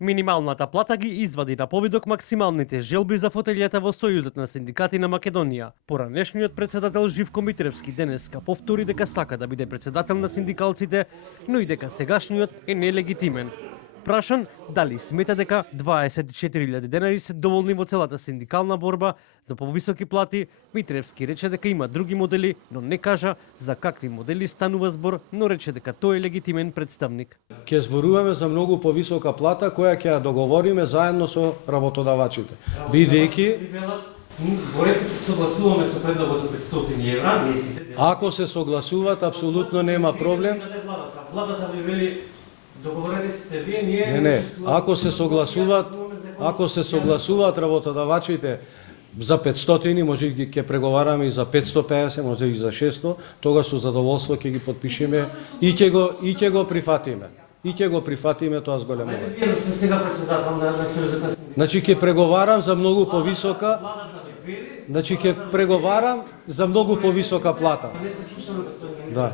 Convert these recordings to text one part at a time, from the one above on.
Минималната плата ги извади на повидок максималните желби за фотелијата во Сојузот на синдикати на Македонија. Поранешниот председател Живко Митревски денеска повтори дека сака да биде председател на синдикалците, но и дека сегашниот е нелегитимен. Прашан дали смета дека 24.000 денари се доволни во целата синдикална борба за повисоки плати, Митревски рече дека има други модели, но не кажа за какви модели станува збор, но рече дека тој е легитимен представник. Ќе зборуваме за многу повисока плата која ќе ја договориме заедно со работодавачите. Бидејќи Борете се согласуваме со предлогот од 500 евра, ако се согласуваат, апсолутно нема проблем. Владата ви вели договорени сте вие, ние Не, ако се согласуваат работодавачите за 500, може и ќе преговараме и за 550, може и за 600, тога со задоволство ќе ги подпишеме и ќе го прифатиме. И ќе го прифатиме тоа с големо. Вие сте сега председател на Сојузот на синдикатите. Значи ќе преговарам за многу повисока. Значи ќе преговарам за многу повисока плата. Не се слушаме, господин Да.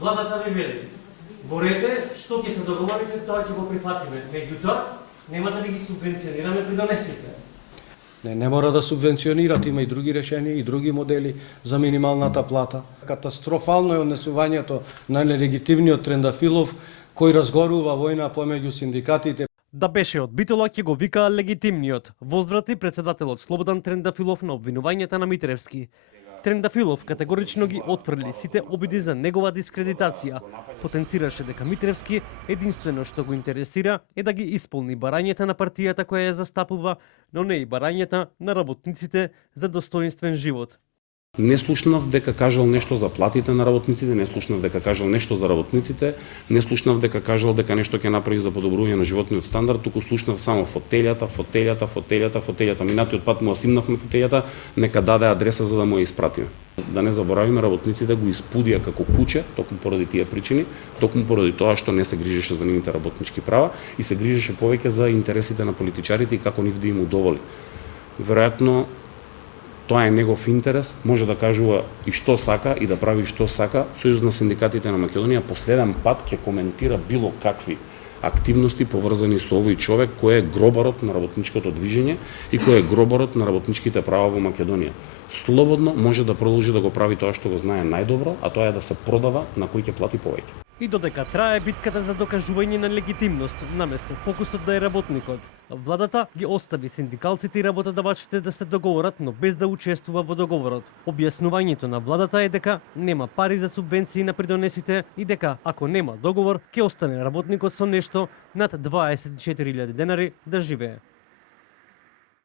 Владата ви вели. Борете, што ќе се договорите, тоа ќе го прифатиме. Меѓутоа, нема да ви ги субвенционираме при донесите. Не мора да субвенционират, има и други решенија и други модели за минималната плата. Катастрофално е однесувањето на нелегитимниот Трендафилов кој разгорува војна помеѓу синдикатите. Да беше од Битола ќе го викаа легитимниот, возврати председателот Слободан Трендафилов на обвинувањата на Митревски. Трендафилов категорично ги отфрли сите обиди за негова дискредитација. Потенцираше дека Митревски единствено што го интересира е да ги исполни барањата на партијата која ја застапува, но не и барањата на работниците за достоинствен живот. Не слушнав дека кажал нешто за платите на работниците, не слушнав дека кажал нешто за работниците, не слушнав дека кажал дека нешто ќе направи за подобрување на животниот стандард, туку слушнав само фотелјата. Минатиот пат му симнавме фотелјата, нека даде адреса за да му ја испратиме. Да не заборавиме, работниците го испудија како куче, токму поради тие причини, токму поради тоа што не се грижеше за нивните работнички права и се грижеше повеќе за интересите на политичарите и како нив да им удоволи. Веројатно тоа е негов интерес, може да кажува и што сака и да прави што сака. Сојуз на синдикатите на Македонија последен пат ќе коментира било какви активности поврзани со овој човек кој е гробарот на работничкото движење и кој е гробарот на работничките права во Македонија. Слободно може да продолжи да го прави тоа што го знае најдобро, а тоа е да се продава на кој ќе плати повеќе. И додека трае битката за докажување на легитимност, наместо фокусот да е работникот, владата ги остави синдикалците и работодавачите да се договорат, но без да учествува во договорот. Објаснувањето на владата е дека нема пари за субвенции на придонесите и дека ако нема договор, ќе остане работникот со нешто над 24.000 денари да живее.